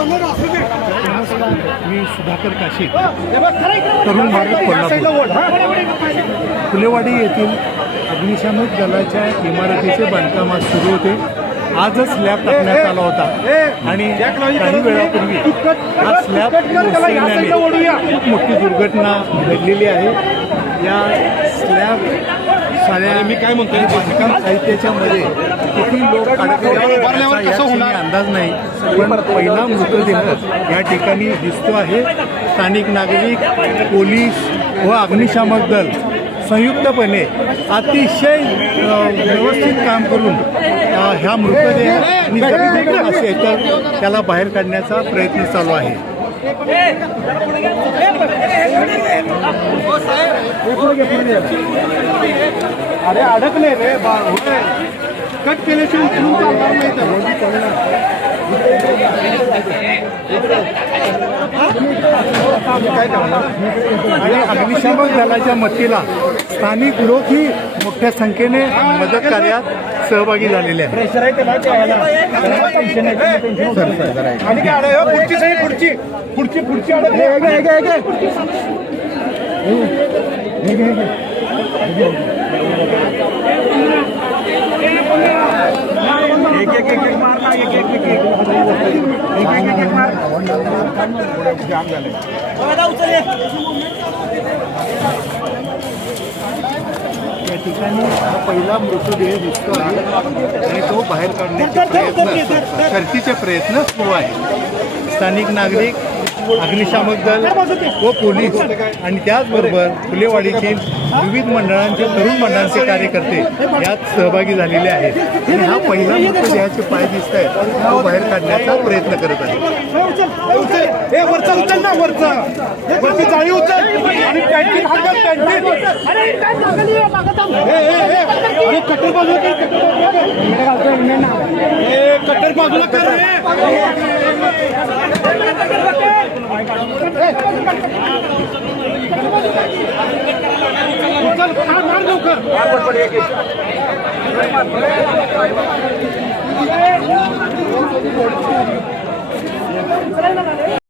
नमस्कार, मी सुधाकर काशी, तरुण भारत कोल्हापूर. फुलेवाडी येथील अग्निशामक दलाच्या इमारतीचे बांधकाम आज सुरू होते. आजच स्लॅब टाकण्यात आला होता आणि काही वेळापूर्वी हा स्लॅब कोसळल्याने खूप मोठी दुर्घटना घडलेली आहे. या स्लॅब साऱ्या मी काय म्हणतो बांधकाम साहित्याच्या मध्ये किती लोक अडकले अंदाज नाही, पण पहिला मृतदेह या ठिकाणी दिसतो आहे. स्थानिक नागरिक, पोलीस व अग्निशामक दल संयुक्तपणे अतिशय व्यवस्थित काम करून ह्या मृतदेह असेल तर त्याला बाहेर काढण्याचा प्रयत्न चालू आहे. अरे अडकले रे कट केल्याशिवाय उचलून चालणार आणि अग्निशामक दलाच्या मदतीला स्थानिक लोकही मोठ्या संख्येने मदत कार्यात सहभागी झालेले आहेत. प्रेशर आहे त्याला आणि काय पुढची पुढची पुढची या ठिकाणी हा पहिला मृतदेह दिसतो आहे आणि तो बाहेर काढण्याचे शर्थीचे प्रयत्न सुरू आहे. स्थानिक नागरिक, अग्निशामक दल व पोलीस आणि त्याचबरोबर फुलेवाडीतील विविध मंडळांचे, तरुण मंडळांचे कार्यकर्ते यात सहभागी झालेले आहेत. आणि हा पहिला मृतदेहाचे पाय दिसत आहेत, तो बाहेर काढण्याचा प्रयत्न करत आहे. वरची जाळी उचल आणि कॅन्टीन हातात कट्टर बाजूला कट्टर बाजूला कर मार लवकर.